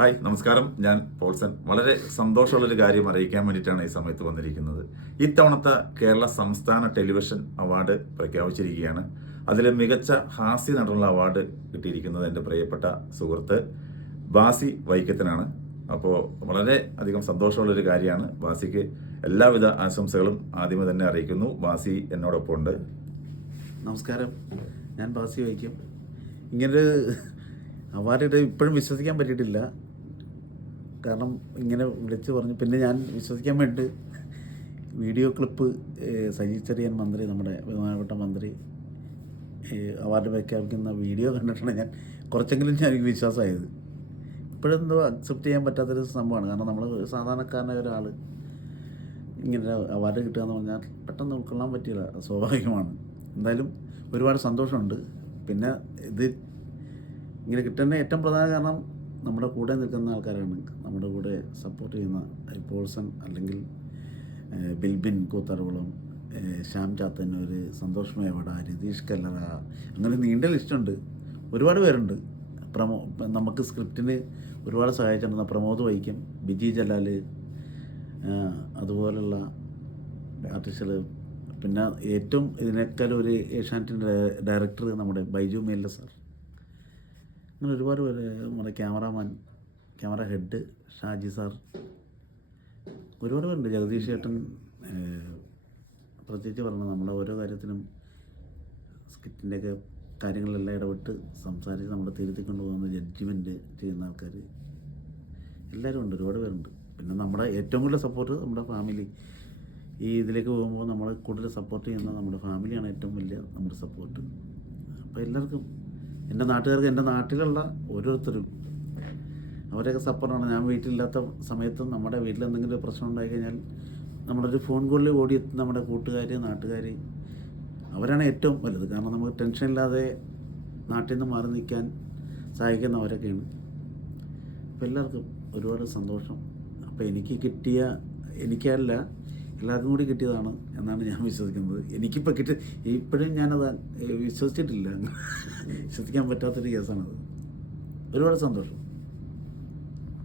Hi നമസ്കാരം. ഞാൻ പോൾസൺ. വളരെ സന്തോഷമുള്ളൊരു കാര്യം അറിയിക്കാൻ വേണ്ടിയിട്ടാണ് ഈ സമയത്ത് വന്നിരിക്കുന്നത്. ഇത്തവണത്തെ കേരള സംസ്ഥാന ടെലിവിഷൻ അവാർഡ് പ്രഖ്യാപിച്ചിരിക്കുകയാണ്. അതിൽ മികച്ച ഹാസ്യ നടനുള്ള അവാർഡ് കിട്ടിയിരിക്കുന്നത് എന്റെ പ്രിയപ്പെട്ട സുഹൃത്ത് ബാസി വൈക്കത്തിനാണ്. അപ്പോൾ വളരെ അധികം സന്തോഷമുള്ളൊരു കാര്യമാണ്. ബാസിക്ക് എല്ലാവിധ ആശംസകളും ആദ്യമേ തന്നെ അറിയിക്കുന്നു. ബാസി എന്നോടൊപ്പം ഉണ്ട് നമസ്കാരം. ഞാൻ ബാസി വൈക്കം. ഇങ്ങനൊരു അവാർഡ് ഇപ്പോഴും വിശ്വസിക്കാൻ പറ്റിയിട്ടില്ല. കാരണം ഇങ്ങനെ വിളിച്ച് പറഞ്ഞു പിന്നെ ഞാൻ വിശ്വസിക്കാൻ വേണ്ടി വീഡിയോ ക്ലിപ്പ് സജി ചെറിയൻ മന്ത്രി നമ്മുടെ ബഹുമാനപ്പെട്ട മന്ത്രി അവാർഡ് പ്രഖ്യാപിക്കുന്ന വീഡിയോ കണ്ടിട്ടാണ് ഞാൻ കുറച്ചെങ്കിലും ഞാൻ എനിക്ക് വിശ്വാസമായത്. ഇപ്പോഴെന്തോ അക്സെപ്റ്റ് ചെയ്യാൻ പറ്റാത്തൊരു സംഭവമാണ്. കാരണം നമ്മൾ സാധാരണക്കാരനായ ഒരാൾ ഇങ്ങനെ അവാർഡ് കിട്ടുക എന്ന് പറഞ്ഞാൽ പെട്ടെന്ന് ഉൾക്കൊള്ളാൻ പറ്റില്ല സ്വാഭാവികമാണ്. എന്തായാലും ഒരുപാട് സന്തോഷമുണ്ട്. പിന്നെ ഇത് ഇങ്ങനെ കിട്ടുന്ന ഏറ്റവും പ്രധാന കാരണം നമ്മുടെ കൂടെ നിൽക്കുന്ന ആൾക്കാരാണ്. നമ്മുടെ കൂടെ സപ്പോർട്ട് ചെയ്യുന്ന പോൾസൺ അല്ലെങ്കിൽ ബിൽബിൻ കൂത്തറകുളം ഏഹ്, ശ്യാം ചാത്തന്നൂർ സന്തോഷ് മേവട രതീഷ് കല്ലറ അങ്ങനെ നീണ്ട ലിസ്റ്റുണ്ട് ഒരുപാട് പേരുണ്ട്. പ്രമോ നമുക്ക് സ്ക്രിപ്റ്റിന് ഒരുപാട് സഹായിച്ചിട്ടുണ്ട്. പ്രമോദ് വൈക്കം ബിജി ജലാൽ അതുപോലുള്ള ആർട്ടിസ്റ്റുകൾ പിന്നെ ഏറ്റവും ഇതിനേക്കാൾ ഒരു ഏഷ്യാനെറ്റിന്റെ ഡയറക്ടർ നമ്മുടെ ബൈജു മേല്ല സാർ. അങ്ങനെ ഒരുപാട് പേര് നമ്മുടെ cameraman camera head Shaji sir ഒരുപാട് പേരുണ്ട്. ജഗദീഷ് ചേട്ടൻ പ്രത്യേകിച്ച് പറഞ്ഞു നമ്മുടെ ഓരോ കാര്യത്തിനും സ്കിറ്റിന്റെയൊക്കെ കാര്യങ്ങളെല്ലാം ഇടപെട്ട് സംസാരിച്ച് നമ്മളെ തിരുത്തിക്കൊണ്ട് പോകുന്ന ജഡ്ജ്മെന്റ് ചെയ്യുന്ന ആൾക്കാർ എല്ലാവരും ഉണ്ട്. ഒരുപാട് പേരുണ്ട്. പിന്നെ നമ്മുടെ ഏറ്റവും കൂടുതൽ സപ്പോർട്ട് നമ്മുടെ ഫാമിലി ഈ ഇതിലേക്ക് പോകുമ്പോൾ നമ്മൾ കൂടുതൽ സപ്പോർട്ട് ചെയ്യുന്ന നമ്മുടെ ഫാമിലിയാണ് ഏറ്റവും വലിയ നമ്മുടെ സപ്പോർട്ട് അപ്പോൾ എല്ലാവർക്കും എന്റെ നാട്ടുകാർക്ക് എന്റെ നാട്ടിലുള്ള ഓരോരുത്തരും അവരൊക്കെ സപ്പോർട്ടാണ് ഞാൻ വീട്ടിലില്ലാത്ത സമയത്തും നമ്മുടെ വീട്ടിൽ എന്തെങ്കിലും ഒരു പ്രശ്നം ഉണ്ടായി കഴിഞ്ഞാൽ നമ്മളൊരു ഫോൺ കോളിൽ ഓടി എത്തുന്ന നമ്മുടെ കൂട്ടുകാർ നാട്ടുകാർ അവരാണ് ഏറ്റവും വലുത്. കാരണം നമുക്ക് ടെൻഷൻ ഇല്ലാതെ നാട്ടിൽ നിന്ന് മാറി നിൽക്കാൻ സഹായിക്കുന്നവരൊക്കെയാണ്. അപ്പോൾ എല്ലാവർക്കും ഒരുപാട് സന്തോഷം. അപ്പോൾ എനിക്ക് കിട്ടിയ എനിക്കല്ല എല്ലാവർക്കും കൂടി കിട്ടിയതാണ് എന്നാണ് ഞാൻ വിശ്വസിക്കുന്നത്. എനിക്കിപ്പോൾ കിട്ടി ഇപ്പോഴും ഞാനത് വിശ്വസിച്ചിട്ടില്ല. വിശ്വസിക്കാൻ പറ്റാത്തൊരു കേസാണത്. ഒരുപാട് സന്തോഷം.